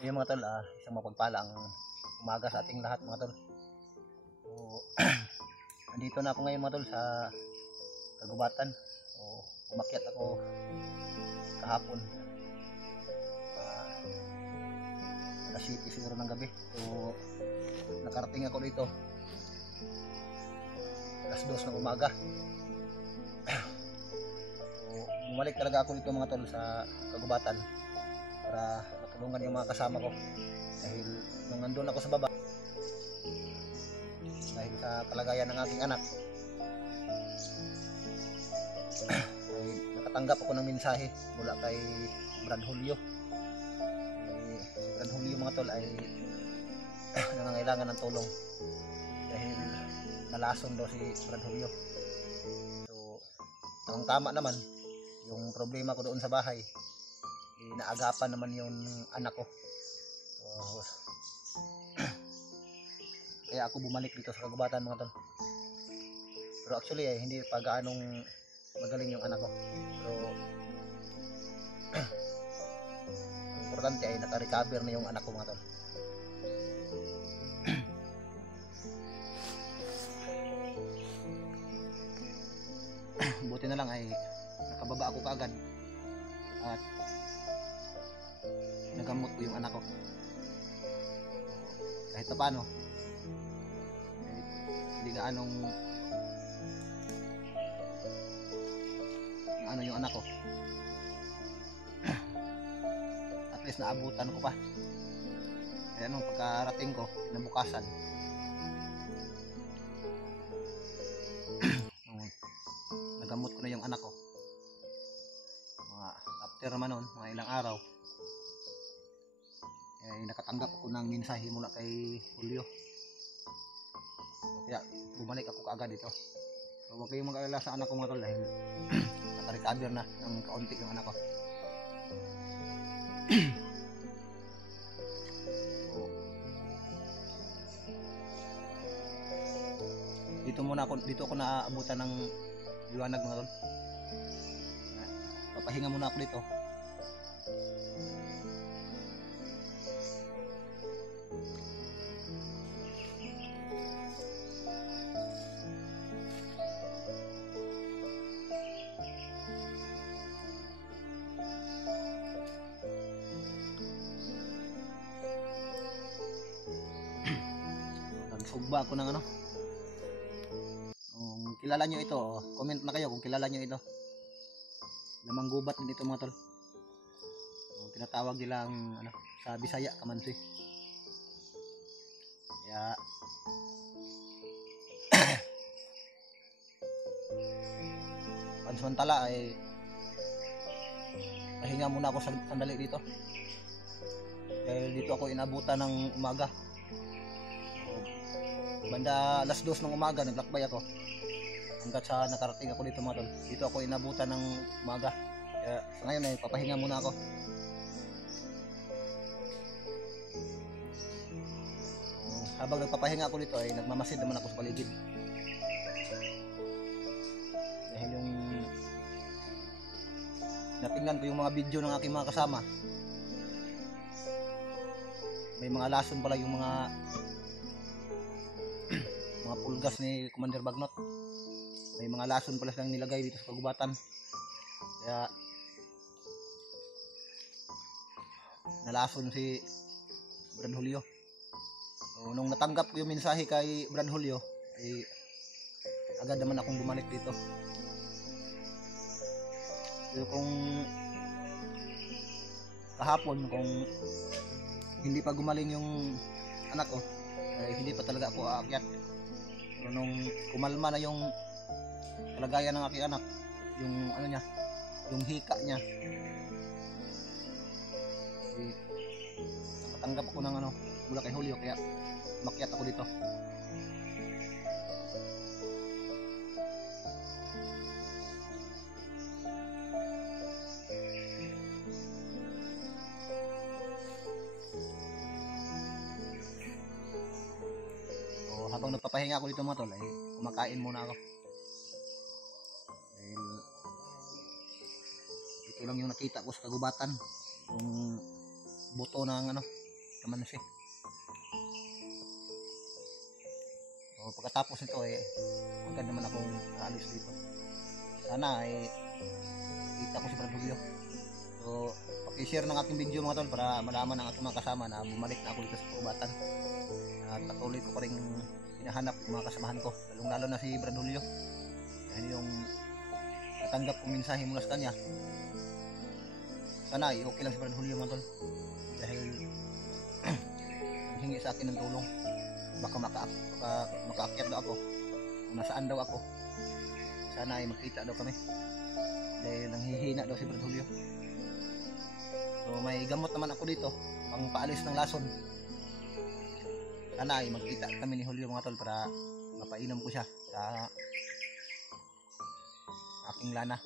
So yun mga tol, isang mapagpalang umaga sa ating lahat mga tol. So nandito na ako ngayon mga tol sa kagubatan. So umakyat ako kahapon. Alas 7 siguro ng gabi. So nakarating ako dito alas 2 ng umaga. So bumalik talaga ako dito mga tol sa kagubatan para matulungan yung mga kasama ko dahil nung nandun ako sa baba dahil sa kalagayan ng aking anak ay nakatanggap ako ng mensahe mula kay Brad Julio. Si Brad Julio mga tol ay nangangailangan ng tulong dahil nalason daw si Brad Julio. So ang tama naman yung problema ko doon sa bahay, naagapan naman yung anak ko. So, kaya ako bumalik dito sa kagubatan mga tol. Pero actually hindi pa gaanong magaling yung anak ko. Pero importante ay naka-recover na yung anak ko mga tol. Buti na lang ay nakababa ako kaagad at nagamot ko yung anak ko. Kahit pa paano hindi gaanong ano yung anak ko. At least naabutan ko pa. Kaya nung pagkarating ko nabukasan nagamot ko na yung anak ko. After naman nun, mga ilang araw ay nakatanggap ako ng mensahe mula kay Julio. Kaya bumalik ako kaagad dito. So huwag kayong mag-alala sa anak ko mga tol dahil naka-recover na ng kaunti yung anak ko. So, dito ako naaabutan ng liwanag mga tol. Papahinga muna ako dito. Nagsugba ako ng ano. Kung kilala nyo ito, comment na kayo kung kilala nyo ito. Lamang gubat din ito mga tol. Tinatawag nilang ano, sa Bisaya kamansi. Kaya pansamantala ay pahinga muna ako sandali dito. Dahil dito ako inabutan ng umaga. Banda alas 2 ng umaga naglakbay ako hanggat sa nakarating ako dito mga tol. Dito ako inabutan ng umaga. Kaya sa ngayon ay papahinga muna ako. Habang nagpapahinga ako dito ay nagmamasid naman ako sa paligid. Dahil yung natingnan ko yung mga video ng aking mga kasama, may mga lason pala yung mga pulgas ni Commander Bagnot. May mga lason pala silang nilagay dito sa kagubatan. Kaya nalason si Brad Julio. So, nung natanggap ko yung mensahe kay Brad Julio ay agad naman akong bumalik dito. So, kung kahapon kung hindi pa gumaling yung anak ko ay hindi pa talaga ako aakyat. Pero nung kumalma na yung kalagayan ng aking anak, yung ano niya, yung hika niya, nakatanggap ako ng ano mula kay Julio, kaya makyat ako dito. So habang nagpapahinga ako dito mga tol ay kumakain muna ako. Dahil ito lang yung nakita ko sa kagubatan, yung buto ng ano, naman siya. So, pagkatapos nito agad naman akong aalis dito. Sana kita ko si Brad Julio. So paki-share ng aking video mga tol para malaman ng aking mga kasama na bumalik na ako dito sa Kagubatan. At patuloy ko pa rin hinahanap yung mga kasamahan ko, lalong-lalo na si Brad Julio. Dahil yung natanggap kong mensahe mula sa kanya, sana okay lang si Brad Julio mga tol. Dahil hingi sa akin ng tulong, baka makaakyat daw ako kung nasaan daw ako. Sana magkita daw kami dahil nanghihina daw si Brad Julio. So may gamot naman ako dito pang paalis ng lason. Sana magkita kami ni Julio mga tol para mapainom ko siya sa aking lana.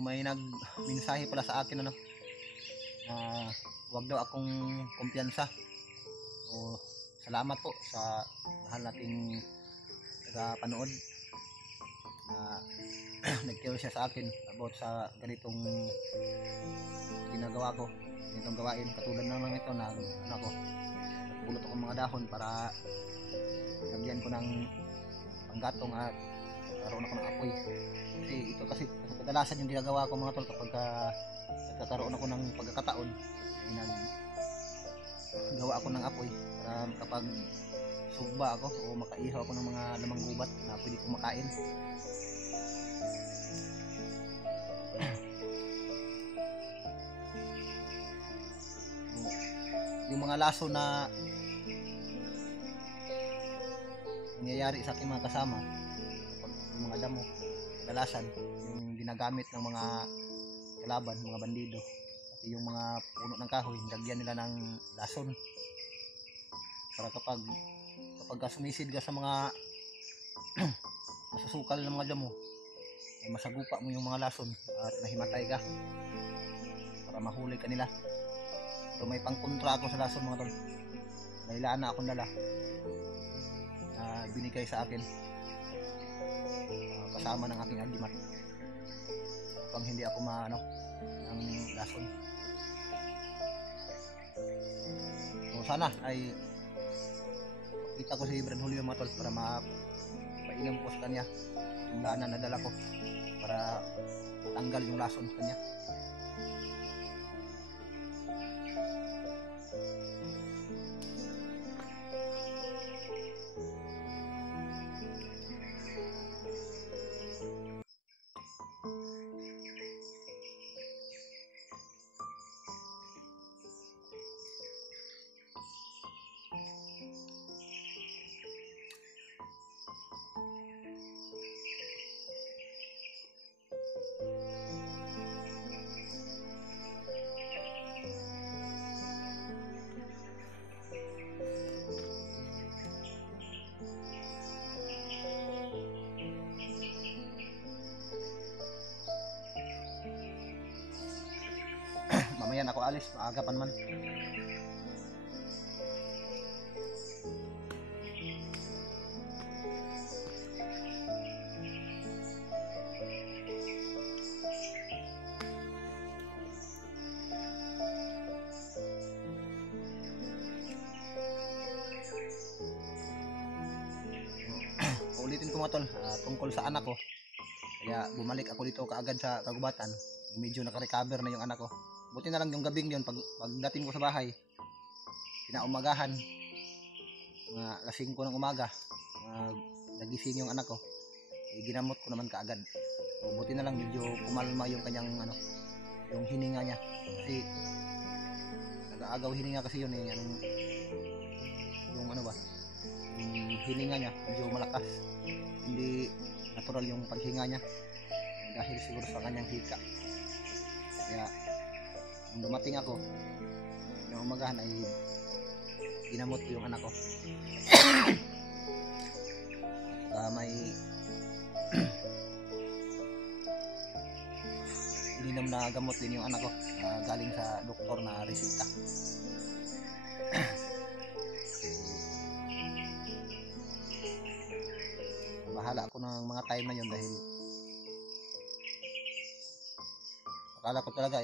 May nagmensahe pala sa akin na wag daw akong kumpiyansa. So salamat po sa mahal nating taga-panood na nag-care siya sa akin about sa ganitong ginagawa ko, ganitong gawain. Katulad naman ito na nagpulot ako mga dahon para lagyan ko ng panggatong at karoon ako ng apoy. Kasi ito kasi kadalasan yung ginagawa ko mga tol kapag nagkakaroon ako ng pagkakataon ay naggawa ako ng apoy para kapag sugba ako o makaihaw ako ng mga lamang gubat na pwede kong makain. Yung mga laso na nangyayari sa aking mga kasama, yung mga damo, kadalasan yung ginagamit ng mga kalaban, mga bandido, at yung mga puno ng kahoy, nilagyan nila ng lason para kapag sumisid ka sa mga masusukal ng mga damo, ay masagupa mo yung mga lason at nahimatay ka para mahuli ka nila. So may pangkontra ako sa lason mga tol, nailaan na akong dala na binigay sa akin kasama ng aking agimat upang hindi ako ng lason. So sana ay makita ko si Brad Julio mga tol para mapainom ko sa kanya yung lana na dala ko para matanggal yung lason sa kanya. Mamaya na ako alis, maaga pa naman. Ulitin ko mga tol, tungkol sa anak ko. Kaya bumalik ako dito kaagad sa Kagubatan. Medyo naka-recover na yung anak ko. Buti na lang yung gabing yun, pagdating ko sa bahay, kinaumagahan, mga 5 ng umaga, nagising yung anak ko. ginamot ko naman kaagad. So, buti na lang medyo kumalma yung kanyang yung hininga niya. Kasi nag-aagaw hininga kasi yun eh. Yung hininga niya medyo malakas. Hindi natural yung paghinga niya. Dahil siguro sa kanyang hika. Kaya nung dumating ako, yung umagahan ay ginamot ko yung anak ko. May ininom na gamot din yung anak ko galing sa doktor na resita. Bahala ako ng mga time na yun dahil akala ko talaga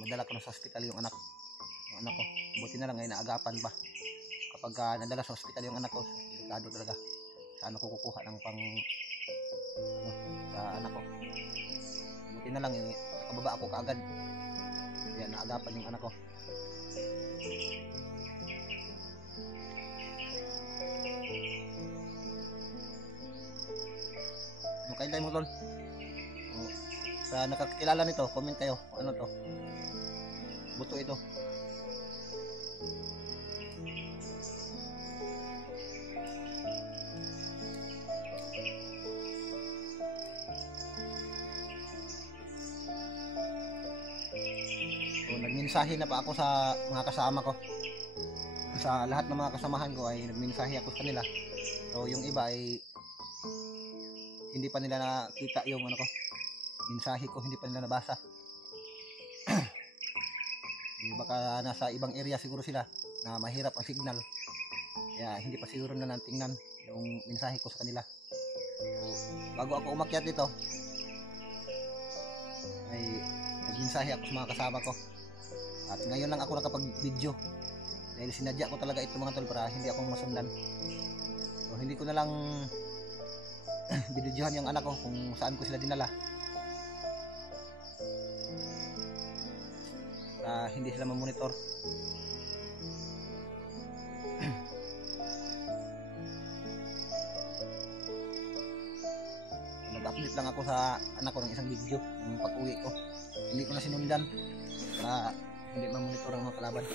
madala ko na sa hospital yung anak ko. Buti na lang ngayon naagapan pa. Kapag nadala sa hospital yung anak ko, delikado talaga. Saan ako kukuha ng sa anak ko. Buti na lang nakababa ako kaagad. Kaya naagapan yung anak ko. Kain tayo mo tol. Sa nakakilala nito, comment kayo kung ano to. Buto ito. So, nagmensahe na pa ako sa mga kasama ko. Sa lahat ng mga kasamahan ko ay nagmensahe ako sa kanila. So yung iba ay hindi pa nila nakita yung mensahe ko, hindi pa nila nabasa. Baka nasa ibang area siguro sila na mahirap ang signal. Kaya hindi pa siguro na natingnan yung mensahe ko sa kanila. So, bago ako umakyat dito ay nagmensahe ako sa mga kasama ko. At ngayon lang ako nakapag-video. Dahil sinadya ko talaga ito mga tol para hindi ako masundan. So hindi ko na lang binidyohan yung anak ko kung saan ko sila dinala. Para hindi sila mamonitor. Nag-update lang ako sa anak ko ng isang video yung pag-uwi ko. Hindi ko na sinundan para hindi mamonitor ang mga kalaban.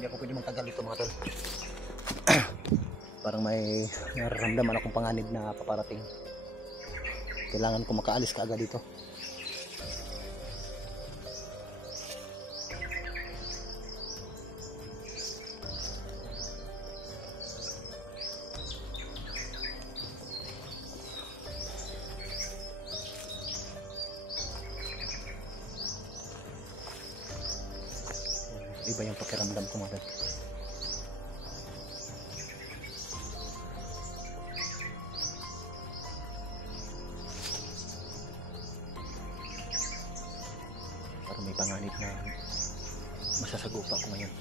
Hindi ako pwede magtagal dito mga tol. Parang may nararamdaman akong panganib na paparating. Kailangan ko makaalis kaagad dito. Iba yung pakiramdam ko mga tol. Parang may panganib na masasagupa ko ngayon.